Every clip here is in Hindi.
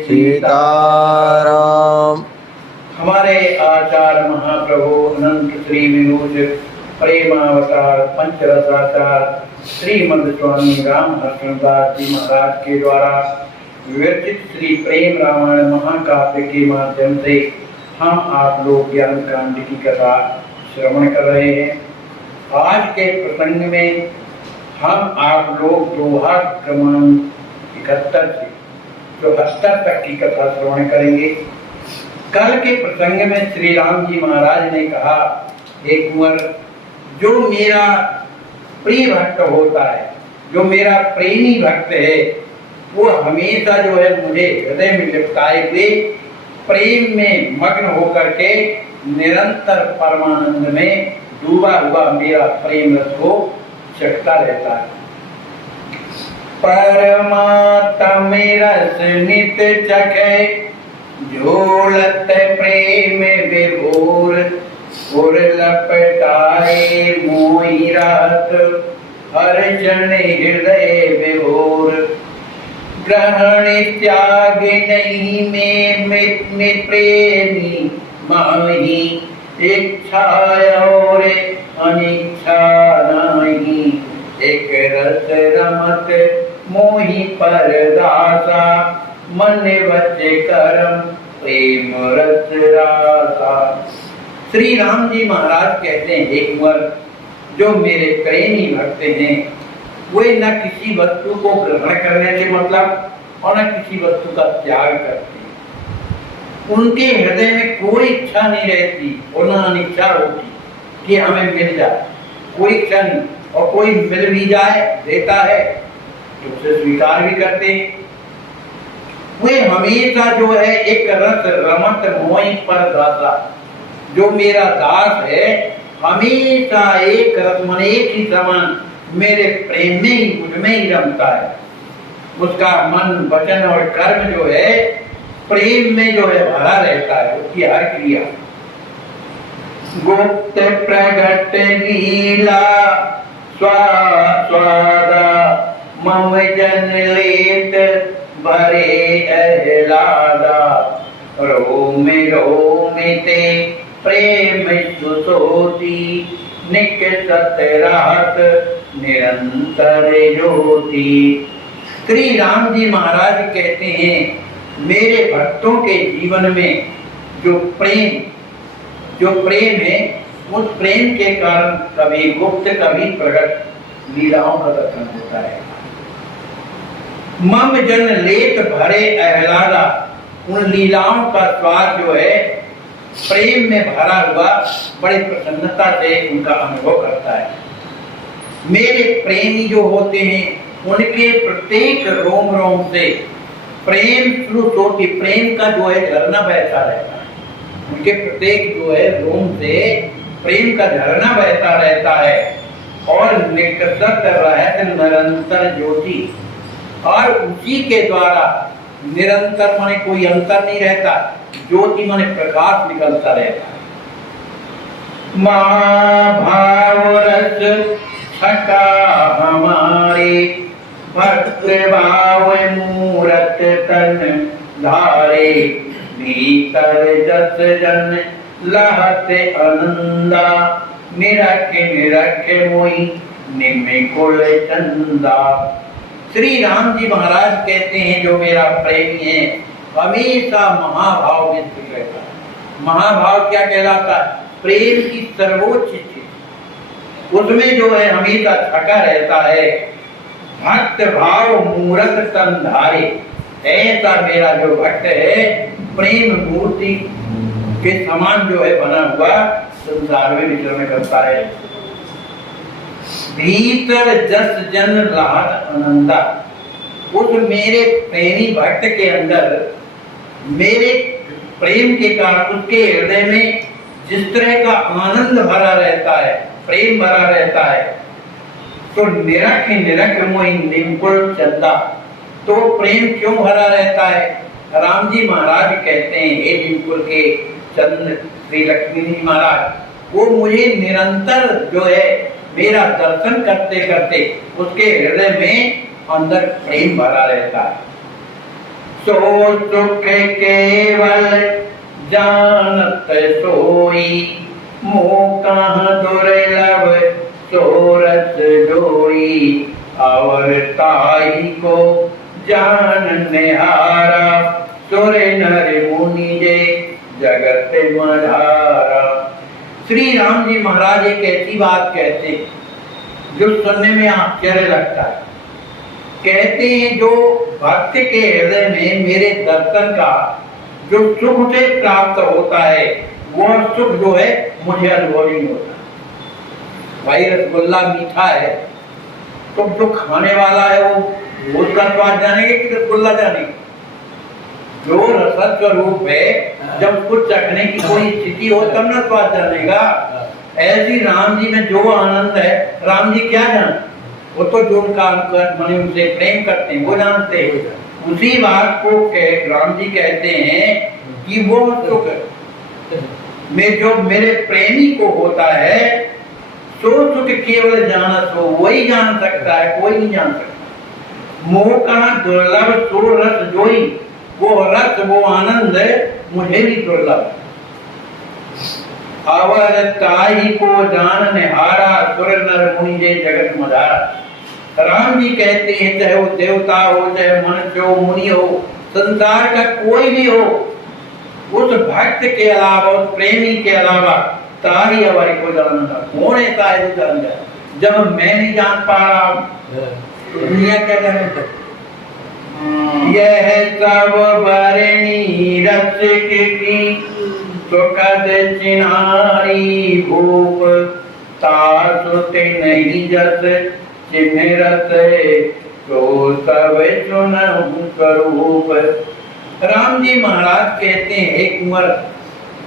सीताराम। हमारे आचार्य महाप्रभु अनंत श्री विभूष प्रेमावतार पंचरसाचार श्रीमद स्वामी राम हर्षदास जी महाराज के द्वारा विरचित श्री प्रेम रामायण महाकाव्य के माध्यम से हम आप लोग ज्ञान कांड की कथा श्रवण कर रहे हैं। आज के प्रसंग में हम आप लोग दोहा क्रमांक 71 से 74 तक की कथा श्रवण करेंगे। कल के प्रसंग में श्री राम जी महाराज ने कहा, हे कुंवर, जो मेरा प्रिय भक्त होता है, जो मेरा प्रेमी भक्त है, वो हमेशा जो है मुझे हृदय में लिपटाए हुए प्रेम में मग्न होकर के निरंतर परमानंद में डूबा हुआ मेरा प्रेम रस को चखता रहता है। परमात्म रस नित चखे झोलत प्रेम विभोर, उर लपटाए मोहि रात हर जन हृदय विभोर। ग्रहण त्याग नहीं में प्रेमी माही, इच्छा और अनिच्छा नहीं। एक रस रमत मोहि परदासा, मन वचन करम प्रेम रस रासा। श्री राम जी महाराज कहते हैं, हे कुंवर, जो मेरे प्रेमी भक्त हैं, वे न किसी वस्तु को ग्रहण करने से मतलब और न किसी वस्तु का त्याग करते हैं। उनके हृदय में कोई इच्छा नहीं रहती और न अनिच्छा होती कि हमें मिल जाए, कोई इच्छा नहीं। और कोई मिल भी जाए, देता है तो उसे स्वीकार भी करते हैं। वे हमेशा जो है एक रस रमत मोहि परदासा, जो मेरा दास है, हमेशा एक रस मन एक ही समान मेरे प्रेम में ही, मुझ में ही रमता है। उसका मन वचन और कर्म जो है प्रेम में जो है भरा रहता है, उसकी हर क्रिया। गुप्त प्रगट लीला स्वादा, मम जन लेत भरे अहलादा। रोम रोम ते प्रेम सुसोती, निकसत रात निरंतर ज्योति। श्री राम जी महाराज कहते हैं, मेरे भक्तों के जीवन में जो प्रेम है, उस प्रेम के कारण कभी गुप्त कभी प्रकट लीलाओं का दर्शन होता है। मम जन लेत भरे अहलादा, उन लीलाओं का स्वाद जो है प्रेम में भरा हुआ बड़ी प्रसन्नता से उनका अनुभव करता है। मेरे प्रेमी जो होते हैं, उनके प्रत्येक रोम रोम से प्रेम स्रुत होती, प्रेम का जो है झरना बहता रहता है। उनके प्रत्येक जो है रोम से प्रेम का झरना बहता रहता है। और निकसत रहत निरंतर ज्योति, और उसी के द्वारा निरंतर माने कोई अंतर नहीं रहता, ज्योति माने प्रकाश निकलता रहता है। महाभाव रस छटा हमारे, भक्त भाव मूरत तन धारे। भीतर जस जन लहत आनंदा, निरख निरख मोहि निमिकुल चंदा। श्री राम जी महाराज कहते हैं, जो मेरा प्रेमी है, हमेशा महाभाव में स्थित रहता है। महाभाव क्या कहलाता है? प्रेम की सर्वोच्च चीज, उसमें जो है हमेशा छका रहता है। भक्त भाव मूरत तन धारे, ऐसा मेरा जो भक्त है, प्रेम मूर्ति के समान जो है बना हुआ संसार में विचरण करता है। भीतर जस जन लाहत आनंदा, उस मेरे प्रेमी भक्त के अंदर मेरे प्रेम के कारण उसके हृदय में जिस तरह का आनंद भरा रहता है, प्रेम भरा रहता है, तो निरख निरख मोहि निमिकुल चंदा। तो प्रेम क्यों भरा रहता है? राम जी महाराज कहते हैं, हे निमिकुल के चंद्र श्री लक्ष्मी जी महाराज, वो मुझे निरंतर जो है मेरा दर्शन करते करते उसके हृदय में अंदर प्रेम भरा रहता है। सो सुख केवल जानत सोई, मोह कहाँ दुर्लभ सो रस जोई। और ताई को जान निहारा, सुर नर मुनि जे जगत मधारा। श्री राम जी महाराज एक ऐसी बात कहते हैं जो सुनने में आश्चर्य लगता है। कहते हैं जो भक्त के हृदय में मेरे दर्शन का जो सुख से प्राप्त होता है, वह सुख जो है मुझे अनुभव नहीं होता। भाई रसगुल्ला मीठा है, तो जो खाने वाला है वो उसका स्वाद जानेंगे कि रसगुल्ला जानेंगे? जो रसद स्वरूप है, जब उसको चखने की कोई स्थिति हो तब ना स्वाद जानेगा। ऐसी राम जी में जो आनंद है, राम जी क्या जानते? वो तो जो उनका मन उनसे प्रेम करते हैं वो जानते हैं। उसी बात को राम जी कहते हैं कि वो सुख में जो मेरे प्रेमी को होता है, सो सुख केवल जानत हो, वही जान सकता है, कोई नहीं जान सकता। मोह कहाँ दुर्लभ सो रस जोई, वो रस वो आनंद मुझे भी दुर्लभ। अवर ताही को जान निहारा, सुर नर मुनि जे जगत मधारा। राम जी कहते हैं चाहे वो देवता हो, चाहे मनुष्य हो, मुनि हो, संसार का कोई भी हो, उस भक्त के अलावा, उस प्रेमी के अलावा ताही अवर को जानना। कौन ऐसा है जो जान जाए? जब मैं नहीं जान पा रहा हूं तो दुनिया क्या जाने? यह सब बरणी रसिक की, सुखद चिन्हारी भूप, तासुते नहीं जस चिन्हरत, तो सब सुनहु स्वरूप। राम जी महाराज कहते हैं, हे कुंवर,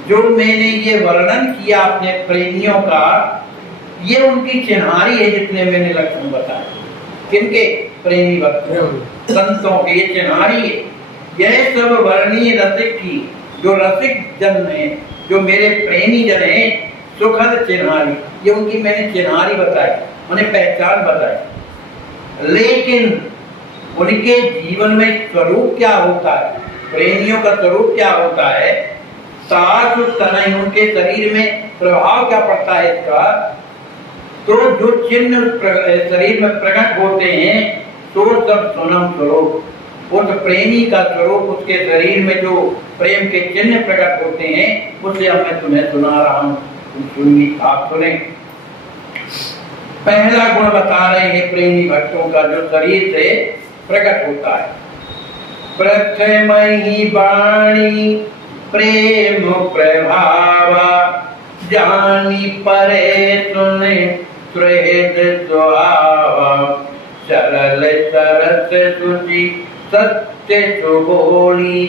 जो मैंने ये वर्णन किया अपने प्रेमियों का, ये उनकी चिन्हारी है जितने मैंने लक्षण बताए। किनके? प्रेमी भक्तों, संतों के ये चिन्हारी है। यह सब वर्णीय रसिक की, जो रसिक जन है, जो मेरे प्रेमी जन है, सुखद चिन्हारी, ये उनकी मैंने चिन्हारी बताई, उन्हें पहचान बताई। लेकिन उनके जीवन में स्वरूप क्या होता है, प्रेमियों का स्वरूप क्या होता है, साथ तनय, उनके शरीर में प्रभाव क्या पड़ता है इसका, तो जो चिन्ह शरीर में प्रकट होते हैं, तो सब सुनम स्वरूप, उस प्रेमी का स्वरूप, उसके शरीर में जो प्रेम के चिन्ह प्रकट होते हैं, उसे अब मैं तुम्हें सुना रहा हूं, तुम सुनिए, आप सुने। पहला गुण बता रहे हैं प्रेमी भक्तों का जो शरीर से प्रकट होता है। प्रथम ही वाणी प्रेम प्रभावा, जानी परे सुने सुहृद सुहावा, सरल सरस सुचि सत्य सुबोली,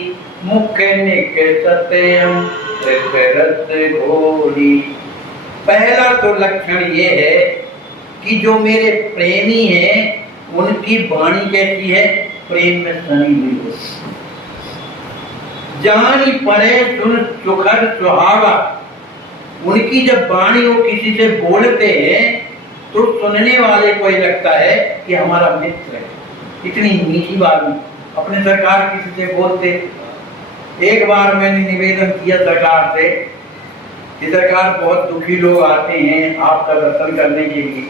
मुख निक सत्यम रस घोली। पहला तो लक्षण ये है कि जो मेरे प्रेमी हैं, उनकी वाणी कैसी है? प्रेम में सनी हुई हो। जानी पड़े सुन सुखद सुहावा, उनकी जब वाणी वो किसी से बोलते हैं तो सुनने वाले को ये लगता है कि हमारा मित्र है। इतनी मीठी बात। अपने सरकार किसी से बोलते, एक बार मैंने निवेदन किया सरकार से कि सरकार बहुत दुखी लोग आते हैं आपका दर्शन करने के लिए,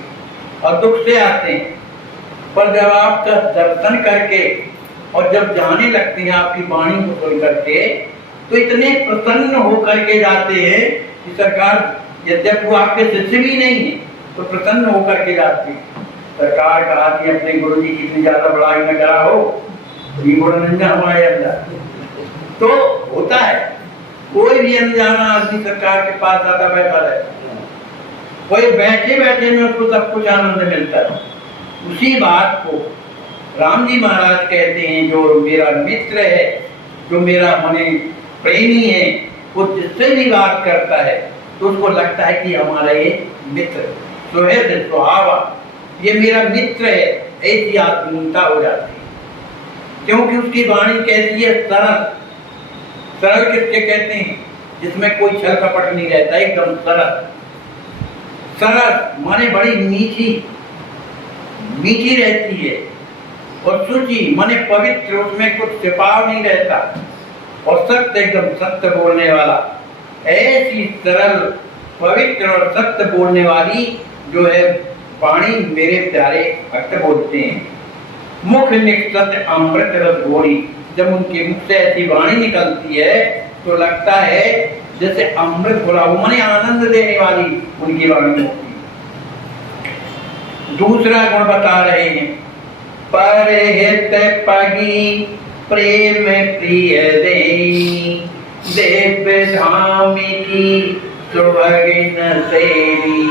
और दुख से आते हैं, पर जब आपका दर्शन करके और जब जाने लगते हैं आपकी वाणी को सुन करके, तो इतने प्रसन्न होकर के जाते हैं कि सरकार, यद्यपि वो आपके शिष्य भी नहीं है, तो प्रसन्न होकर के जाते हैं। सरकार कहा कि अपने गुरु जी की इतनी ज्यादा बड़ाई न करा हो, ये गुण निंदा हमारे अंदर। तो होता है, कोई भी अनजाना आदमी सरकार के पास आता बैठा रहता है, कोई बैठे बैठे में उसको सब कुछ आनंद मिलता है। उसी बात को राम जी महाराज कहते हैं, जो मेरा मित्र है, जो मेरा मने प्रेमी है, वो जिससे भी बात करता है तो उसको लगता है कि हमारा ये मित्र, सुहृद सुहावा, ये मेरा मित्र है, ऐसी आत्मीयता हो जाती है। क्योंकि उसकी वाणी कैसी है? सरल। सरल किसके कहते हैं? जिसमें कोई छल कपट नहीं रहता, एकदम सरल। सरल माने बड़ी मीठी मीठी रहती है। और शुचि माने पवित्र, उसमें कुछ छिपाव नहीं रहता, और सत्य एकदम सत्य बोलने वाला। ऐसी सरल पवित्र और सत्य बोलने वाली जो है वाणी मेरे प्यारे भक्त बोलते हैं। मुख निकट अमृत रस घोरी, जब उनके मुख से ऐसी वाणी निकलती है तो लगता है जैसे अमृत घोरा हो, माने आनंद देने वाली उनकी वाणी होती है। दूसरा गुण बता रहे हैं, परहित पगी प्रेम प्रिय देई, देव धाम की सुभगिन सेवी,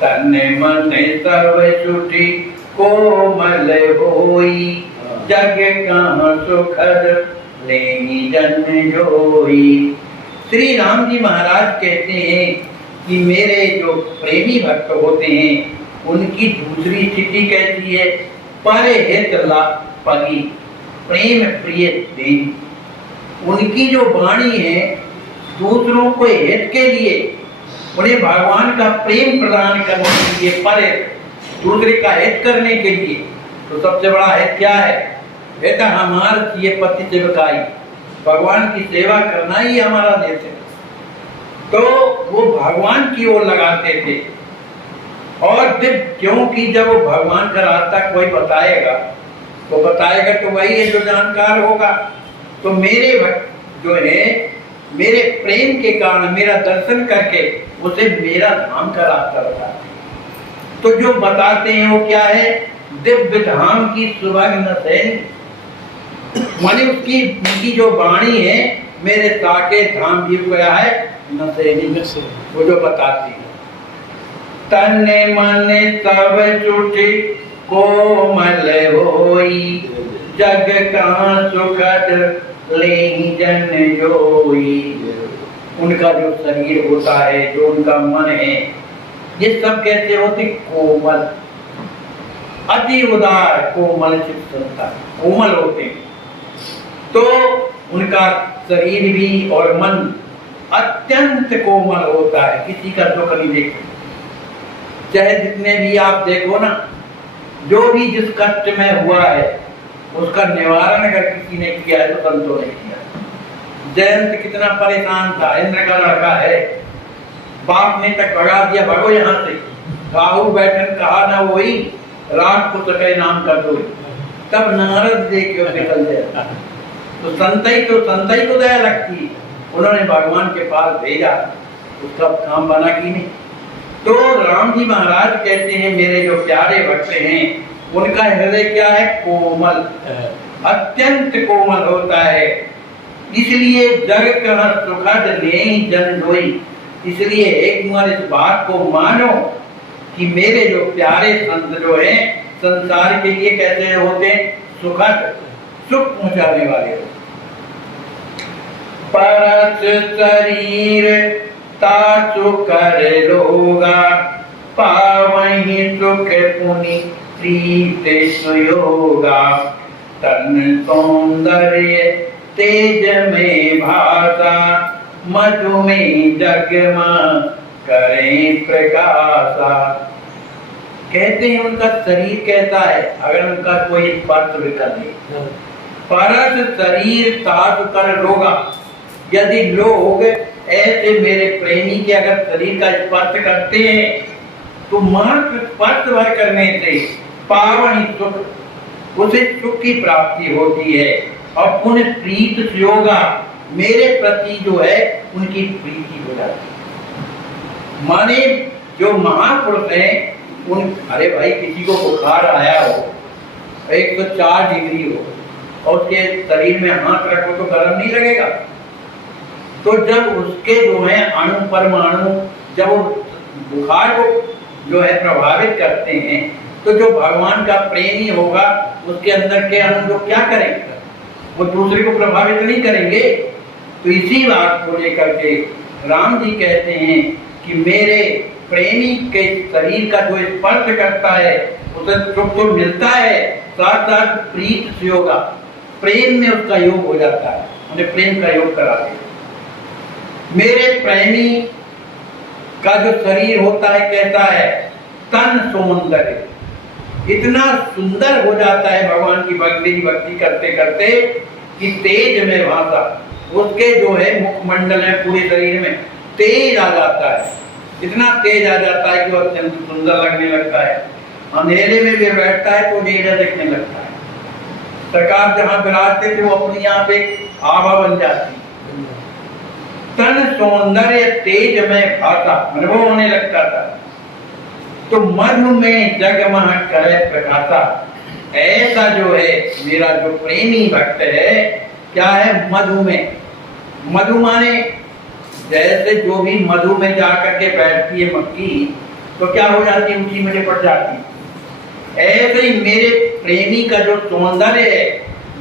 तन मन सब सुठी कोमल होई, जग कहाँ सुखद लेनी जन जोई। श्री राम जी महाराज कहते हैं कि मेरे जो प्रेमी भक्त होते हैं उनकी दूसरी स्थिति कैसी है, परहित पगी प्रेम प्रिय देवी। उनकी जो वाणी है दूसरों को हित के लिए, उन्हें भगवान का प्रेम प्रदान करने के लिए, पर दूसरे का हित करने के लिए। तो सबसे बड़ा हित क्या है? बेटा हमारा ये पति सेवकाई, भगवान की सेवा करना ही हमारा देश है। तो वो भगवान की ओर लगाते थे। और क्योंकि जब वो भगवान का रास्ता कोई बताएगा तो वही है जो जानकार होगा। तो मेरे भक्त जो है मेरे प्रेम के कारण मेरा दर्शन करके उसे मेरा धाम का रास्ता बताते हैं। तो जो बताते हैं वो क्या है? दिव्य धाम की सुभग सैनी, माने उनकी जो वाणी है मेरे साके धाम जी गया है नसैनी, वो जो बताती है। तन मन सब सुठी कोमल होई, जग कहाँ सुखद लेहि जन जोई। उनका जो शरीर होता है, जो उनका मन है, ये सब कैसे होते? कोमल, अति उदार, कोमल चित्तता, कोमल होते हैं। तो उनका शरीर भी और मन अत्यंत कोमल होता है, किसी का दुख नहीं देखते। चाहे जितने भी आप देखो ना, जो भी जिस कष्ट में हुआ है उसका निवारण अगर किसी ने किया है तो संतों ने किया। जयंत कितना परेशान था, इंद्र का लड़का है, बाप ने तक भगा दिया, भगो यहाँ से। राहु बैठन कहा ना वही, रात को सके नाम कर दो। तब नारद देख के निकल जाता। तो संतई को दया लगती, उन्होंने भगवान के पास भेजा, उसका काम बना कि नहीं। तो राम जी महाराज कहते हैं मेरे जो प्यारे भक्त हैं उनका हृदय क्या है? कोमल, अत्यंत कोमल होता है। इसलिए जग कह सुखद लेहि जन जोई। इसलिए एक बार इस बात को मानो कि मेरे जो प्यारे संत जो हैं संसार के लिए कैसे होते हैं? सुखद, सुख पहुंचाने वाले होते। परस शरीर ताचु कर लोगा, पावहि सुख पुनि प्रीत सुयोगा। तन सौंदर्य तेज में भासा, मधु में जगमा करें प्रकाशा। कहते हैं उनका शरीर कैसा है? अगर उनका कोई स्पर्श भी कर ले, परस शरीर ताचु कर लोगा। यदि लोग ऐसे मेरे प्रेमी के अगर शरीर का स्पर्श करते हैं तो मात्र स्पर्श भर करने से पावन सुख, उसे सुख की प्राप्ति होती है। और पुण्य प्रीत योगा, मेरे प्रति जो है उनकी प्रीति हो जाती है। माने जो महापुरुष हैं उन, अरे भाई किसी को बुखार आया हो, 104 डिग्री हो और उसके शरीर में हाथ रखो तो गर्म नहीं लगेगा। तो जब उसके जो है अणु परमाणु जब बुखार को जो है प्रभावित करते हैं तो जो भगवान का प्रेमी होगा उसके अंदर के अणु जो क्या करेंगे? वो दूसरे को प्रभावित नहीं करेंगे। तो इसी बात को लेकर के राम जी कहते हैं कि मेरे प्रेमी के शरीर का जो स्पर्श करता है उसे सुख तो मिलता है, साथ साथ प्रीत योगा, प्रेम में उसका योग हो जाता है, उन्हें प्रेम का योग कराते हैं। मेरे प्रेमी का जो शरीर होता है कैसा है? तन सौंदर्य, इतना सुंदर हो जाता है भगवान की भक्ति करते करते कि तेज में भाषा, उसके जो है मुखमंडल है पूरे शरीर में तेज आ जाता है, इतना तेज आ जाता है कि वो अत्यंत सुंदर लगने लगता है। अंधेरे में भी बैठता है तो उजेला दिखने लगता है। सरकार जहाँ विराजते थे वो अपनी यहाँ पे आभा बन जाती, तन सौंदर्य तेज में भाषा अनुभव होने लगता था। तो मधु में जगमग करे प्रकाशा, ऐसा जो है मेरा जो प्रेमी भक्त है, क्या है मधु में, मधु माने जैसे जो भी मधु में जाकर के बैठती है मक्खी तो क्या हो जाती है, उसी में लिपट जाती है। ऐसे ही मेरे प्रेमी का जो सौंदर्य है,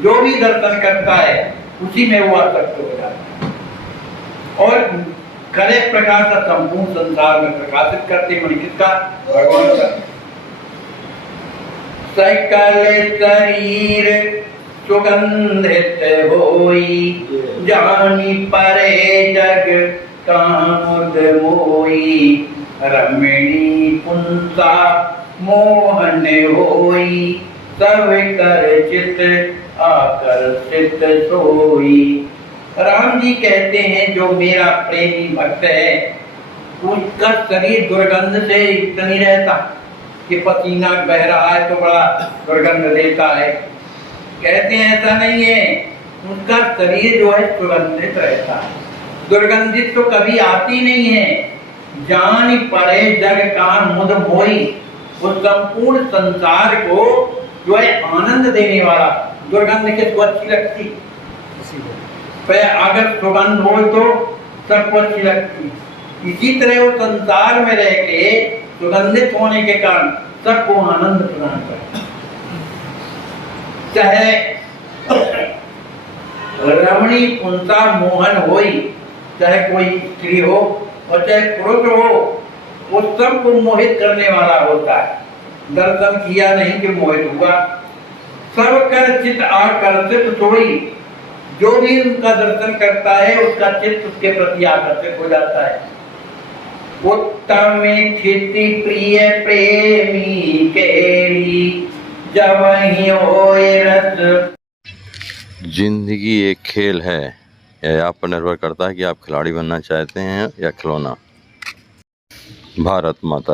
जो भी दर्शन करता है उसी में वो आसक्त हो जाता है और करे प्रकाश संपूर्ण संसार में प्रकाशित करते मन किसका, भगवान का। सकल शरीर सुगंधित होई, जानी परे जग कामुद मोई, रमणी पुंसा मोहन होई, सब कर चित आकर्षित सोई। राम जी कहते हैं जो मेरा प्रेमी भक्त है उसका शरीर दुर्गंध से युक्त नहीं रहता कि पसीना बह रहा है तो बड़ा दुर्गंध देता है, कहते हैं ऐसा नहीं है, उसका शरीर जो है सुगंधित रहता है, दुर्गंधित तो कभी आती नहीं है। जान परे जग का मुद मोई, उस संपूर्ण संसार को जो है आनंद देने वाला, दुर्गंध किसको अच्छी लगती, अगर सुगंध हो तो सबको अच्छी लगती। इसी तरह वो संसार में रह के सुगंधित होने के कारण सबको आनंद प्रदान करता है। चाहे रमणी पुंसा मोहन होई, चाहे कोई स्त्री हो और चाहे पुरुष हो, वो सबको मोहित करने वाला होता है। दर्शन किया नहीं कि मोहित हुआ, सब कर चित आकर्षित सोई, जो भी उनका दर्शन करता है उसका चित्त उसके प्रति आकर्षित हो जाता है। उत्तम स्थिति प्रिय प्रेमी केरी, जब ही होए रस। जिंदगी एक खेल है, यह आप पर निर्भर करता है कि आप खिलाड़ी बनना चाहते हैं या खिलौना। भारत माता।